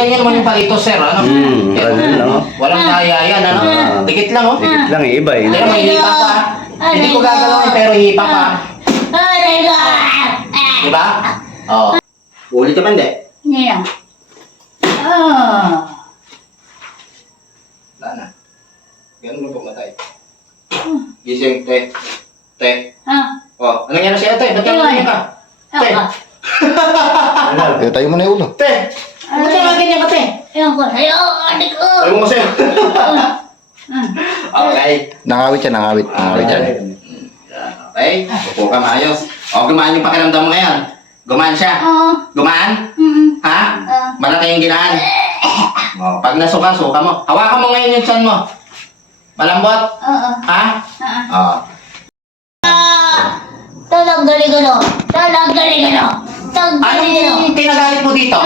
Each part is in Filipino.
Tingnan niyo naman yung palito, sir, ano? Walang kaya yan, ano? Dikit lang, oh. Dikit lang eh, iba eh. Pero may hipa pa. Hindi ko gagalawin, pero hipa pa. Diba? Oo. Ulit ka ba, hindi? Hindi lang. Wala na. Ganun mo pumatay. Gising, te. Te. Oh, anong nangyari sa'yo, te? Ba't ka ganyan ka? Te. Tayo mo na yung ulo. Te. Ba't ka ganyan ka, te? Ewan ko sa'yo, adik ko. Ayaw mo sa'yo. Okay. Nangawit yan, nangawit. Nangawit yan. Okay. Upo ka maayos. O, gumaan yung pakiramdam mo ngayon. Gumaan siya. Gumaan? Ha? Malaki yung ginaan. O, pag nasuka, suka mo. Hawakan mo ngayon yung tiyan mo. Malambot? Ha? Oo. Talanggaling ano? Talanggaling ano? Talanggaling ano? Anong kinagalit mo dito?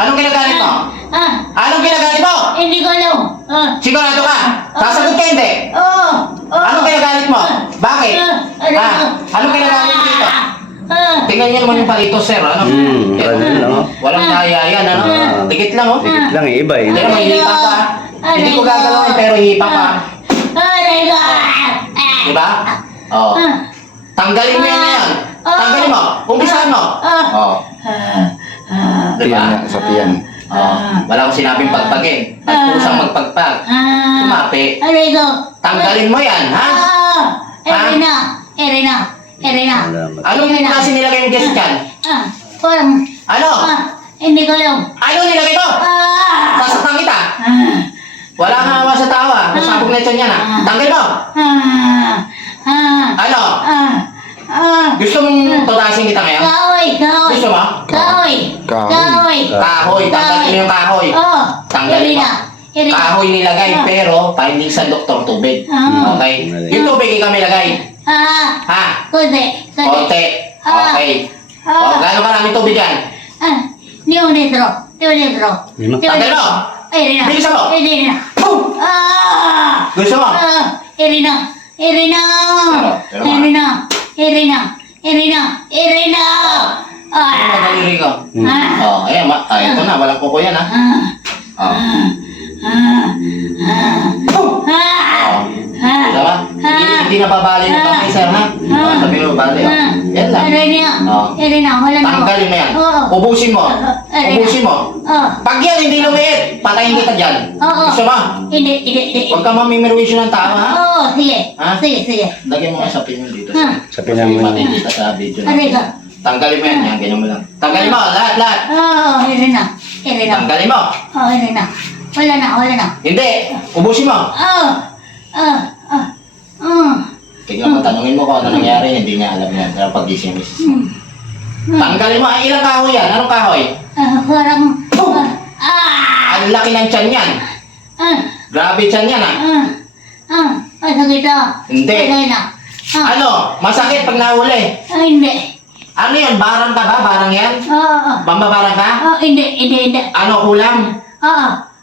Anong kinagalit mo? Anong kinagalit mo? Hindi ko alam. Sigurado ka? Sasagot ka hindi? Anong kinagalit mo? Bakit? Anong kinagalit mo dito? Tingnan niyo naman yung palito, sir, ano? Walang kaya yan, ano? Dikit lang, oh. Dikit lang eh, iba eh. Pero may hipa pa. Hindi ko gagalawin, pero hipa pa. Diba? Oo. Tanggalin mo yan na yan. Tanggalin mo. Umpisahan mo. Oo. Diba? Sa tiyan. Oo. Wala akong sinabing pagpagin. At kusang magpagpag. Tumapi. Tanggalin mo yan, ha? Erina. Anong klase nilagay mo dyan dyan? Parang, Ano? hindi ko alam. Ano nilagay mo? Sasaktan kita. Wala kang awa sa tawa. Nasabog na ito niyan, ha? Tanggal mo. Ano? Gusto mong tutasin kita ngayon? Kahoy. Gusto mo? Kahoy. Kahoy. Tanggalin mo yung kahoy. Tanggalin mo. Kahoy nilagay, pero pahingi sa doktor tubig. Okay? Yung tubig ikaw may lagay. Ha? Konti. Konti. Okay. O, gano'ng karaming tubig yan? Di un litro. Tanggal mo. Erina. Bilisan mo. Erina. Gusto mo? Erina. Ano madaliri ko? Oh, ayan. Ito na. Walang kuko yan, ha? Oh. Diba ba? Hindi nababali ng kamay, sir, ha? Sabi mo, bali, oh. Yan lang. Erina, wala na. Tanggalin mo yan. Ubusin mo. Pag yan hindi lumiit, patayin kita dyan. Gusto mo? Hindi. Huwag ka mamimirwisyo ng tao, ha? Sige. Ha? Sige. Lagyan mo nga sa pinyo dito. Sa pinang mo. Pati kita sa video. Erina. Tanggalin mo yan. Yan, ganyan mo lang. Tanggalin mo, lahat. Erina. Tanggalin mo. Erina. Wala na. Hindi. Ubusin mo. Tignan mo, tanungin mo kung ano nangyari. Hindi niya alam yan. Pero pag-gising yung misis mo. Tanggalin mo. Ay, ilang kahoy yan? Anong kahoy? Parang... Ang laki ng tiyan yan. Grabe tiyan yan, ha? Masakit na. Hindi. Erina. Ano? Masakit pag nahuli. Hindi. Ano yan? Barang ka ba? Barang yan? Bambabarang ka? Hindi. Ano? Kulam?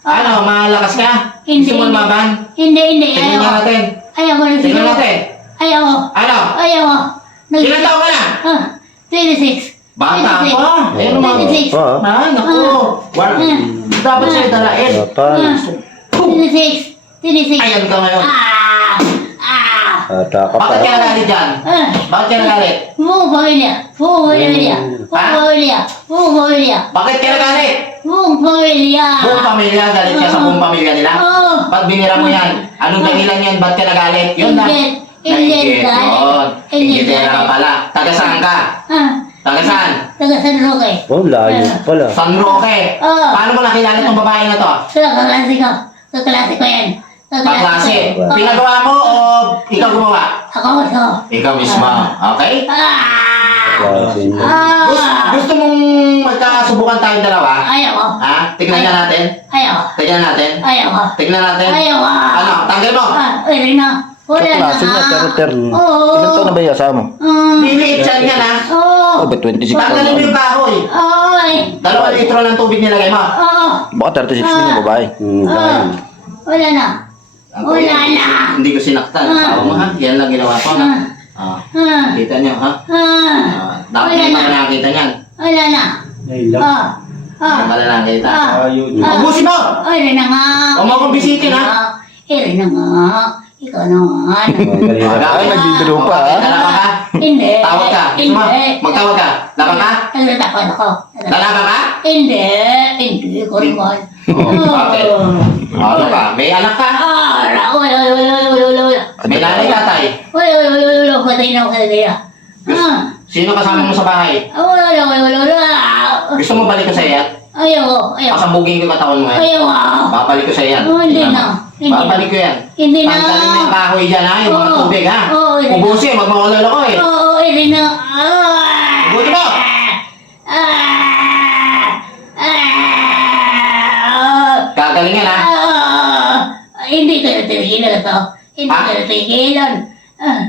Ano? Malakas ka? Hindi. Gusto mo lumaban? Hindi. Tingnan nga natin. Ayaw ko na Tingnan siguro. natin. Ayaw ko. Ano? Ayaw ko. Ilan taon ka na? 26. Bata pa. Eh, ano mga? 26. Naku. Dapat sa'yo dalain. 26. Ayan ka ngayon. Taka pa. Bakit ka nagalit dyan? Bakit ka nagalit? Buong pamilya. Bakit ka nagalit? Buong pamilya. Buong pamilya, galit ka sa buong pamilya nila? Ba't binira mo yan? Anong dahilan yan? Ba't ka nagalit? Yun lang. Inggit. Inggit ka pala. Taga saan ka? Taga saan? Taga San Roque. Oh, layo pala. San Roque. Paano mo nakilala itong babae na to? Kaklase ko yan. Kaklase. Pinagawa mo o ikaw gumawa? Ako. Ikaw mismo. Okay? Klase mo. Gusto mong magkasubukan tayong dalawa? Ayaw ko. Ha? Tignan niya natin. Tignan natin. Tignan natin. Ano? Tanggal mo. Erina. Wala na. Klase niya, terno. Oo. Ilan taon na ba yung asawa mo? Liliit siya niya na. Oo. Ba't 26 na? Tanggalin mo yung kahoy. Ay. 2 litro ng tubig nilagay mo. Oo. Baka 36 na yung babae. Wala na. Wala na. Hindi ko sinaktan. Asawa mo, ha? Yan lang ginawa ko, ha? Kita niyo, ha? Dapat Wala hindi na. pa nakakita niyan. Wala na. Ay, lang. Malala kita. Ayun. Ubusin mo! Ay, na nga. Huwag mo akong bisitin, ha? Ay, na nga. Ikaw naman. Ay, nagbibiro pa, ha? Lalaban ka? Hindi. Tawag ka. Gusto mo? Magtawag ka. Laban ka? Nagtatakot ako. Lalaban ka? Hindi. Hindi ko naman. Bakit? Ano ka? May anak ka? Uy, uy, uy, uy, uy, uy, uy. May nanay tatay? Uy, uy, uy, uy, uy, patay na, patay na. Sino kasama mo sa bahay? Uy, uy, uy, uy, uy, uy. Gusto mo balik ko sa iyan? Ayoko, ayoko. Pasabugin ko yung katawan mo yan. Ayoko. Babalik ko sa iyan. Hindi Tingnan na. mo. Hindi na. Babalik ko yan. Hindi na. Tanggalin mo yung kahoy dyan, ha? Yung mga Oo. tubig, ha? Oo, hindi na. Ubusin, wag mo ako lolokoy. Oo, hindi na. Ubusin mo! Gagalingan, ha? Hindi ko natigilan ito. Hindi Ha? ko natigilan.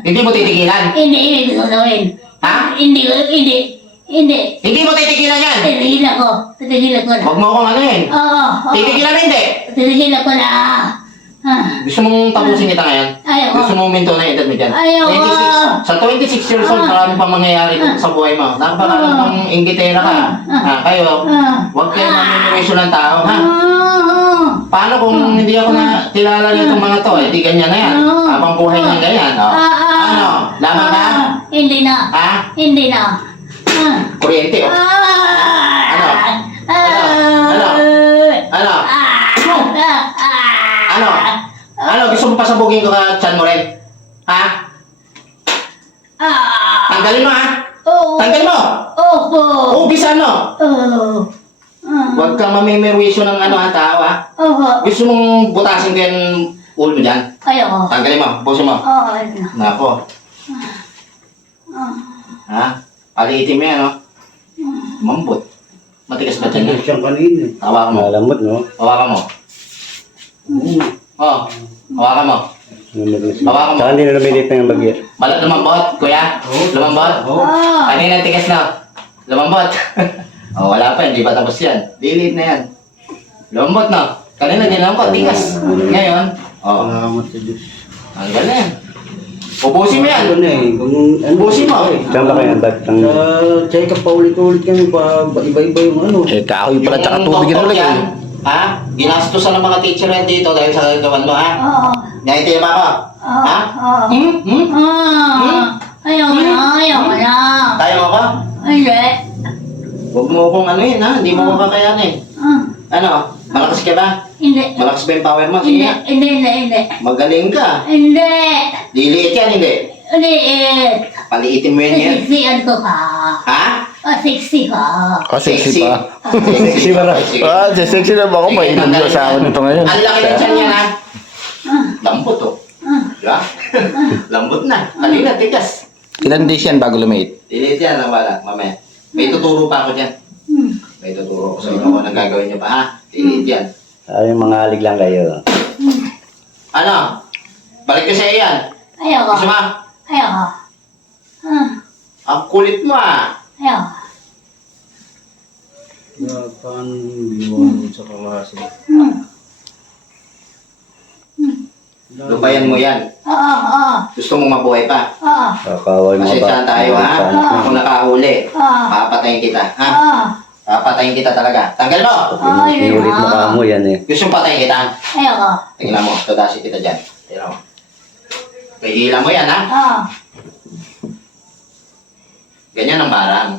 Hindi mo titigilan. Hindi ko gawin. Ha? Hindi ko, hindi. Hindi mo titigilan yan. Titigilan ko. Titigilan ko na. Huwag mo akong ano yun. Oo. Titigilan mo hindi. Titigilan ko na. Gusto mong tapusin kita ngayon? Ayoko. Gusto mong minto na edad mo dyan? Ayoko. 26. Sa 26 years old, marami pang mangyayari sa buhay mo. Napakarami pang inggitera ka. Kayo, huwag kayo mamimirisyo ng tao, ha? Paano kung hindi ako na kilala nitong mga to? Eh, di ganyan na yan. Habang buhay niya ganyan. Oh. Ano? Laban ka? Hindi na. Ha? Hindi na. Kuryente, oh. Ano? Ano? Ano? Ano? Gusto mo pasabugin ko ka tiyan mo rin? Ha? Tanggalin mo, ha? Tanggalin mo! Opo. Ubis ano? Huwag kang mamimerwisyo ng ano ha, tao ha? Opo. Gusto mong butasin ko yung ulo mo dyan? Ayoko. Tanggalin mo, busin mo. Oo. Nako. Ha? Paliitin mo yan, no? Mambot. Matigas ba dyan yan? Siyang kanina. Hawakan mo. Malamot, no? Hawakan mo. Oh. Hawakan mo. Hawakan mo. Saka hindi na lumilit na yung bagyo. Balat lumambot, kuya. Lumambot. Kanina tigas na. Lumambot. Oh, wala pa, hindi pa tapos yan. Delete na yan. Lumambot na. Kanina ginambot, tigas. Ngayon, oh, Salamat sa Diyos. ang galing. Ubusin mo yan. Ano na eh, kung Ubusin mo. Saan ba kayo ang datang... check up pa ulit-ulit kami pa iba-iba yung ano. Eh, kahoy pala, tsaka Yung tubig doktor na ulit. yan, ha? Ginastusan ng mga teacher yan dito dahil sa gagawin mo, ha? Oo. Naintindihan ba ako? Ha? Oo. Ayoko na. Ayoko na. Tayo mo ako? Hindi. Huwag mo akong ano yun, ha? Hindi mo ako kakayanin. Ano? Malakas ka ba? Hindi. Malakas ba yung power mo? Hindi. Sige. Hindi. Magaling ka. Hindi. Liliit yan, hindi. Liit. Paliitin mo yan yan. Sisian ko ka. Ha? O, sexy ka. Sexy pa. Sexy ba na? Sexy na ba ako? May inubyo sa akin ito ngayon. Ang laki ng tiyan yan, ha? Lambot, oh. Diba? Lambot na. Kanina, tigas. Ilan days yan bago lumiit? Liliit yan, wala. Mamaya. May tuturo pa ako dyan. May tuturo ko sa inyo kung anong gagawin niyo pa, ha? Liliit yan. Ay, mga alig lang kayo. Ano? Balik ko sa iyo yan. Ayoko. Gusto mo? Ayoko. Ang kulit mo, ah. Ayoko. Paano yung sa kaklase? Lubayan mo yan. Oo. Gusto mo mabuhay pa. Oo. Kakaway mo Pasensyahan tayo, ha? Kung nakahuli, Oo. papatayin kita, ha? Oo. Papatayin kita talaga. Tanggal mo! Inulit mo ka mo yan eh. Gusto mong patayin kita? Ayoko. Tingnan mo, tadasin kita dyan. Tingnan mo. Pigilan mo yan, ha? Oo. Ganyan ang barang.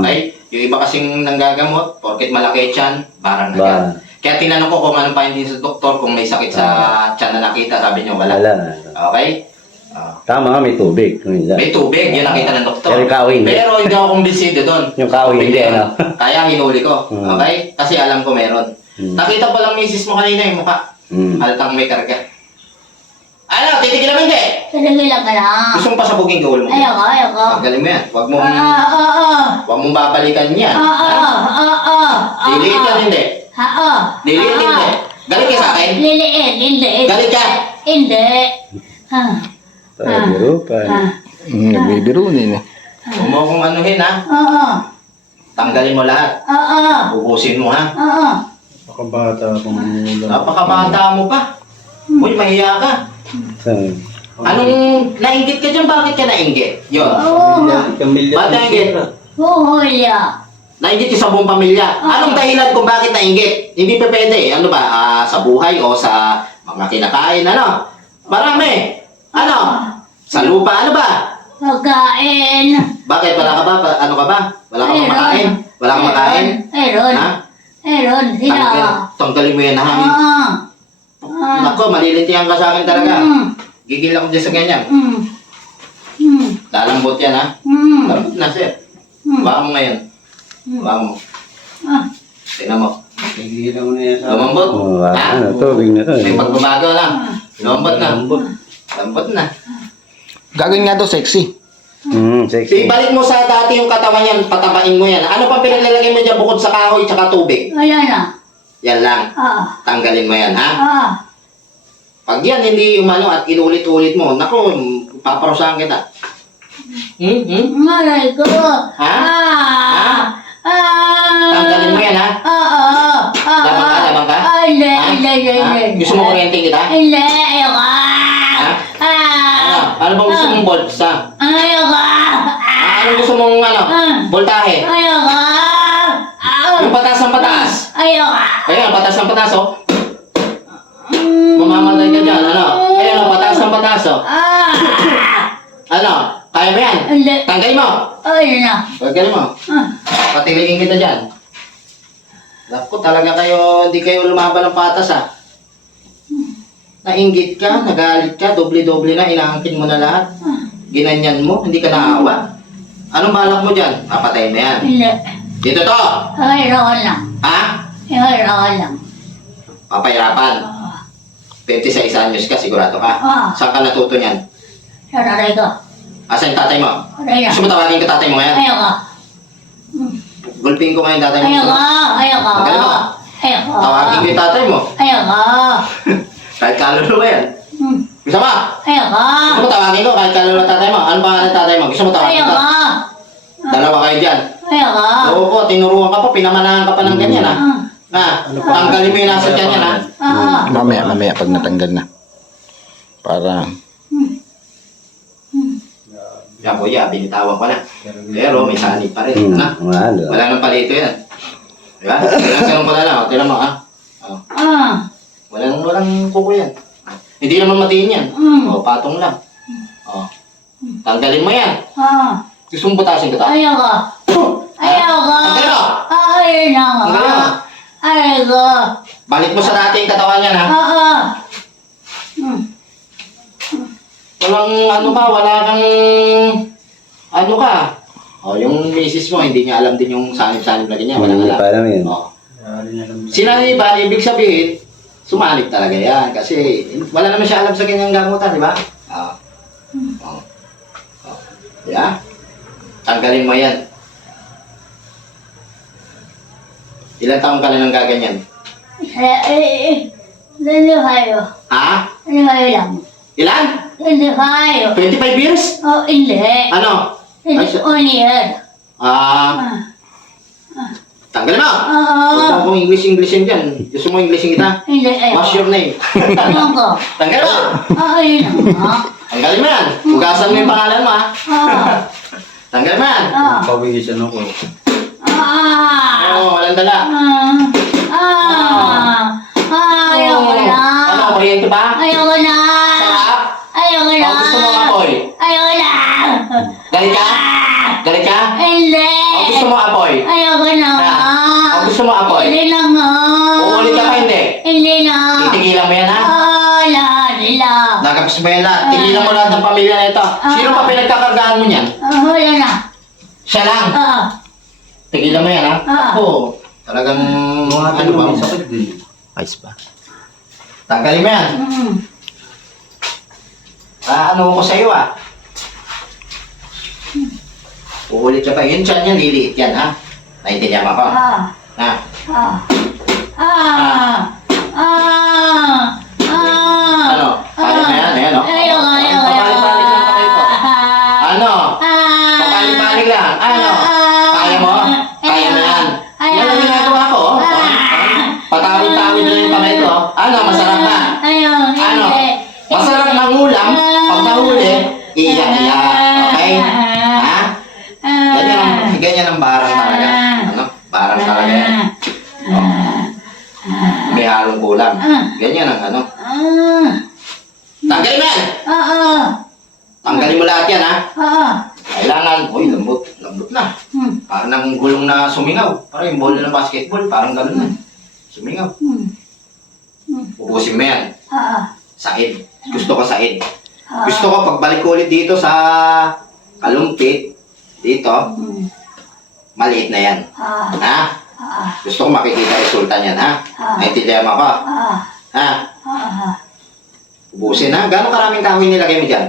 Okay? Yung iba kasing nanggagamot, porket malaki tiyan, barang na yan. Kaya tinanong ko kung anong findings sa doktor, kung may sakit sa tiyan na nakita, sabi niyo wala. Wala. Okay? Tama nga, may tubig. Minsan. May tubig, yun nakita ng doktor. Pero yung kahoy hindi. Pero hindi ako kumbinsido doon. Yung kahoy hindi, ano? Kaya hinuli ko. Okay? Kasi alam ko meron. Nakita pa lang misis mo kanina yung mukha. Halatang may karga. Ano? Titigilan mo hindi? Titigilan ka na. Gusto mong pasabugin gawin mo? Ayoko. Tanggalin mo yan. Huwag mong, Oo. huwag mong babalikan yan. Oo. Liliit yan hindi. Oo. Liliit hindi. Galit ka sa akin? Liliit. Hindi. Galit ka? Hindi. Biro pa. Nagbibiro din eh. Huwag mo akong anuhin ha. Oo. Tanggalin mo lahat. Oo. Ubusin mo ha. Oo. Pakabata kung ano. Napakabata mo pa. Uy, mahiya ka. Anong nainggit ka dyan? Bakit ka nainggit? Yun. Oo. Ba't nainggit? Huhulya. Nainggit ka sa buong pamilya. Anong dahilan kung bakit nainggit? Hindi pa pwede. Ano ba? Sa buhay o sa mga kinakain? Ano? Marami. Ano? Sa lupa? Ano ba? Pagkain. Bakit? Wala ka ba? Ano ka ba? Wala ka ba makain? Wala ka makain? Meron. Ha? Meron. Sila. Tanggalin mo yan ha? Nako, malilintihan ka sa akin talaga. Gigil ako dyan sa ganyan. Lalambot yan ha? Lambot na sir. Baka mo ngayon. Baka mo. Tingnan mo. Nagigilan mo na yan sa... Lumambot. Ha? Tubig na to. May pagbabago lang. Lumambot na. Lambot na. Gagawin nga daw sexy. Sexy. Ibalik mo sa dati yung katawan yan, patabain mo yan. Ano pa pinaglalagay mo dyan bukod sa kahoy tsaka tubig? Ayan na. Yan lang. Tanggalin mo yan, ha? Pag yan hindi umano at inulit-ulit mo, naku, paparusahan kita. Malay ko. Ha? Tanggalin mo yan, ha? Labang ka? Hindi, Ha? hindi, Ha? hindi. Gusto mo kuryente kita? Hindi, ayoko. Ha? Ano? Ano bang gusto mong volta? Ayoko. Ano gusto mong voltahe? Ayoko. Yung patas ng patas. Ayoko. Ayan, patas ng patas, oh. Mamamatay ka dyan, ano? Ayan, oh, patas ng patas, oh. Ano? Kaya mo yan? Hindi. Tanggalin mo. Ayun na. Tanggalin mo. Patiligin kita dyan. Naku, talaga kayo, hindi kayo lumaban ng patas, ah. Nainggit ka, nagalit ka, doble-doble na, inaangkin mo na lahat. Ginanyan mo, hindi ka naawa. Anong balak mo dyan? Papatayin mo yan. Hindi. Dito to! Ayoko lang. Ha? Ayoko lang. Papahirapan. 26 anyos ka, sigurado ka. Saan ka natuto niyan? Sa taray ko. Asan yung tatay mo? Aray na. Gusto mo tawagin ko tatay mo ngayon? Ayoko. Gulping ko ngayon tatay mo. Ayoko. Ayoko. Tanggalin mo. Ayoko. Tawagin ko yung tatay mo. Ayoko. Kahit kaluluwa yan. Gusto mo? Ayoko. Gusto mo tawagin ko kahit kaluluwa tatay mo? Ano pangalan ng tatay mo? Gusto mo tawagin ko? Ayoko. Dalawa kayo dyan. Ayoko. Oo po, tinuruan ka pa, pinamanahan ka pa ng ganyan ha. Tanggalin mo yung nasa dyan yan ha. Mamaya pag natanggal na. Para... Yan po, binitawan ko na. Pero may sanib pa rin. Ano? Wala nang palito yan. Diba? Kailangan ko na lang. Tira mo ha. Walang kuko yan. Hindi naman matiin yan. Patong lang. Tanggalin mo yan. Gusto mong butasin kita? Ayoko. Ayoko. Tanggalin mo. Ayoko. Tanggalin mo. Ayoko. Balik mo sa dating katawan yan ha. Walang wala kang ka. Yung misis mo, hindi niya alam din yung sanib-sanib na ganyan. Walang alam. Para yun. Sinaniba, ibig sabihin, sumanib talaga yan. Kasi wala naman siya alam sa ganyang gamutan, di ba? Yeah? Tanggalin mo yan. Ilan taong ka na nang gaganyan? Lilihayo. Ha? Lilihayo lang. Ilan? 25. 25 years? Oh, hindi. Ano? It's 1 year. Tanggalin mo! Huwag mo akong English-Englishin dyan. Gusto mo Englishin kita? Hindi, ayoko. What's your name? Ayoko. Tanggalin mo! Ayun na. Tanggalin mo yan! Hugasan mo yung pangalan mo ha! Tanggalin mo yan! Pawisan ako. Oo, walang dala. Ayoko na. Ano, kuryente pa? Ayoko na. Sarap? Ayoko na. O gusto mo apoy? Ayoko na. Galit ka? Galit ka? Hindi. O gusto mo apoy? Ayoko na. O gusto mo apoy? Hindi na nga. Uulit ka pa hindi? Hindi na. Titigilan mo yan ha? Lahat sila. Nagapis mo yan lahat. Tigilan mo lahat ng pamilya na ito. Sino pa pinagkakargaan mo niyan? Wala na. Siya lang. Tigilan mo yan ha? Oo. Talagang ano ba? Sakit din. Ayos ba? Tanggalin mo yan. Ano ko sa'yo ah. Uulit ka pa. Yun siya niyan, liliit yan ha. Naintindihan mo ako? Ha? Ano? Kaya mo yan? Ayan o. Papalik-balik lang kamay ko. Ano? Papalik-balik lang. Ano? Kaya mo? Kaya mo yan. Yan ang ginagawa ko. Patawid-tawid lang yung kamay ko. Ano? Masarap na. Ano? Masarap ng ulam. Pag nahuli, iiyak-iyak. Okay? Ha? Ganyan ang barang talaga. Ano? halong kulam. Ganyan ang ano. Tanggalin mo yan! Tanggalin mo lahat yan, ha? Kailangan, uy, lambot na. Parang nang gulong na sumingaw. Parang yung bola ng basketball, parang gano'n na. Sumingaw. Ubusin mo yan. Said. Gusto ko said. Gusto ko pagbalik ko ulit dito sa kalumpit, dito, maliit na yan. Ha? Gusto ko makikita resulta niyan, ha? Naintindihan mo ako? Ha? Ubusin, ha? Gano'ng karaming kahoy nilagay mo dyan?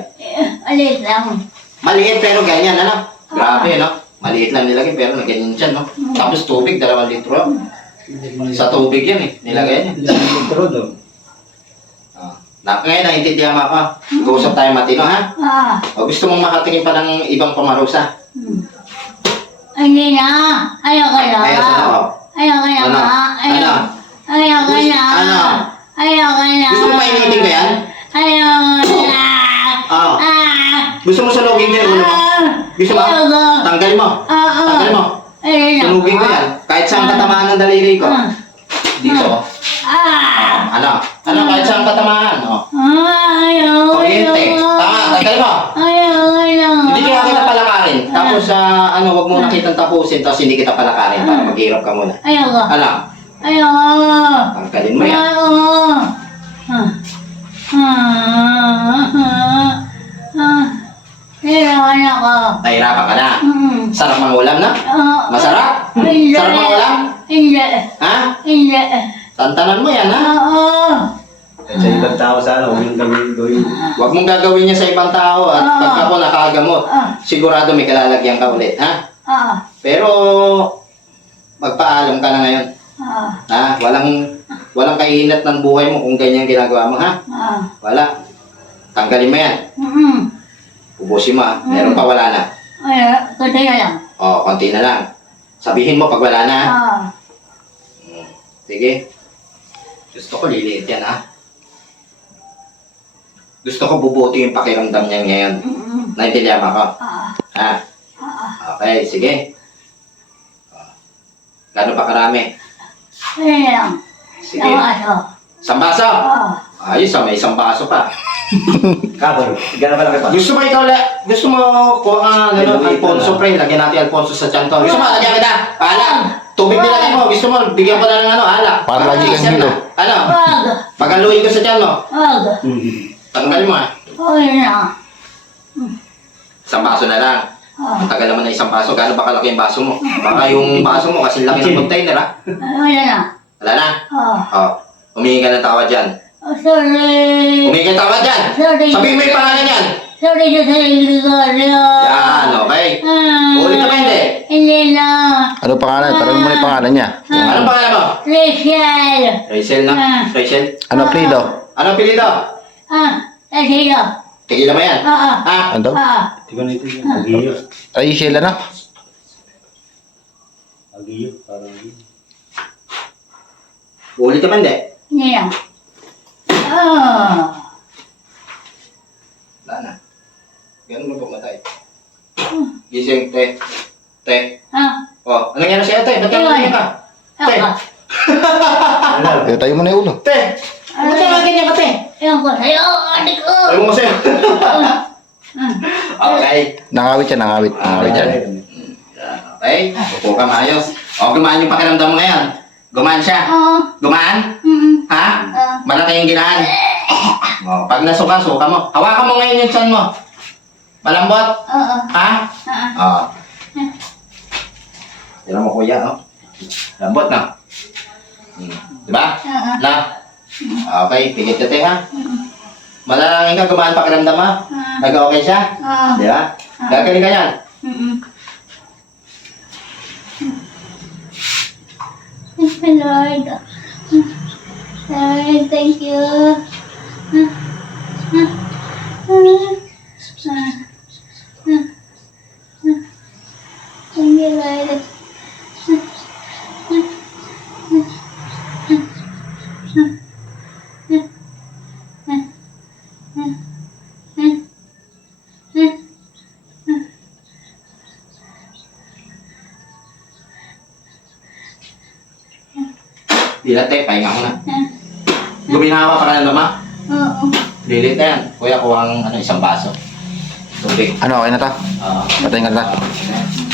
Alit lang. Maliit pero ganyan, ano? Grabe, no? Maliit lang nilagay pero ganyan dyan, no? Tapos tubig, 2 litro. Sa tubig yan, eh. Nilagay niya. Ngayon, naintindihan mo ako. Mag-uusap tayo matino, ha? O gusto mong makatingin pa ng ibang pamarusa? Hindi na. Ayoko na. Ayos na ako. Ayoko na. Ano? Ano? Ayoko na. Ano? Ayoko na. Gusto mo painitin ko yan? Ayoko na. Oo. Gusto mo sunugin ko yung ulo mo? Gusto mo? Tanggalin mo. Tanggalin mo. Sunugin ko yan. Kahit saan katamaan ng daliri ko. Dito. Ano? Ano kahit saan katamaan? Ayoko. Kuryente. Tama, tanggalin mo. Ayoko na. Hindi kaya kita palakarin. Tapos, wag mo nakitang tapusin, tapos hindi kita palakarin para maghirap ka muna. Ayoko. Ano? Ayoko. Tanggalin mo yan. Kailangan ako. Nahirapan ka na. Sarap ang ulam na? Masarap? Hindi. Sarap ang ulam? Hindi. Ha? Hindi. Tantanan mo yan, ha? Oo. Sa ibang tao sana, huwag yung gawin doon. Huwag mong gagawin niya sa ibang tao at pagka ako nakagamot, sigurado may kalalagyan ka ulit, ha? Pero, magpaalam ka na ngayon. Ha? Walang kahinat ng buhay mo kung ganyan ginagawa mo, ha? Wala. Tanggalin mo yan. Ubusin mo, ha? Meron pa, wala na. Kunti na lang. O, konti na lang. Sabihin mo pag wala na, ha? Sige. Gusto ko liliit yan, ha? Gusto ko bubuti yung pakiramdam niya ngayon. Naintindihan mo ako? Ha? Okay, sige. Gano'n pa karami? Kaya lang. Sige. Aso. Isang baso? Ayos, may isang baso pa. Kaboy, gano'n kalaki pa. Gusto mo ikaw, gusto mo kuha ka ng Alfonso, pre. Lagyan natin Alfonso sa tiyan to. Gusto mo, lagyan kita. Alak. Tubig nilagay mo. Gusto mo, bigyan ko na ng alak. Para lagi kang hilo. Ano? Wag. Pagaluin ko sa tiyan mo. Wag. Tanggalin mo, ha? Okay na. Isang baso na lang. Ang tagal naman na isang baso. Gano'n ba kalaki yung baso mo? Baka yung baso mo kasi laki ng container, ha? Wala na. Wala na? Humingi ka ng tawad dyan. Sorry. Humingi ka ng tawad dyan. Sorry. Sabihin mo yung pangalan yan. Sorry sa sarili ko. Yan, okay. Ulit ka ba hindi? Hindi na. Ano pangalan? Tanongin mo na yung pangalan niya. Anong pangalan mo? Rachel. Rachel na? Rachel? Ano apelido? Anong apelido? Rachel. Tigilan mo yan. Ha? Ano daw? Di ba na ito yung agiyo? Ay, Sheila na. Agiyo, parang agiyo. Ulit ka ba hindi? Hindi na. Wala na. Ganun mo pumatay. Gising, te. Te. Oh, anong nangyari sa'yo, te? Ba't ka nangyari ka? Te. Tayo mo na yung ulo. Te. Ba't ka ganyan ka, te? Ewan ko sa'yo, adik ko. Ayaw mo sa'yo. Okay. Nangawit yan, nangawit. Nangawit yan. Okay. Upo ka maayos. O, gumaan yung pakiramdam mo ngayon. Gumaan siya. Gumaan? Ha? Malaki yung ginaan. O, pag nasuka, suka mo. Hawakan mo ngayon yung tiyan mo. Malambot? Ha? Oo. Tira mo kuya, oh. Lambot na. Diba? Na? Okay, pigit ka, te, ha? Malalangin ka, gumaan pakiramdam, ha? Nag-okay siya? Diba? Gagaling ka yan. Lord. Lord, thank you. Thank you, Lord. Di na, te, pahinga ko na. Guminawa pa ka ng lama? Oo. Lilit na yan. Kuya, kuha ang isang baso. Tubig. Ano, okay na to? Oo. Patayin ka na to. Okay na yan.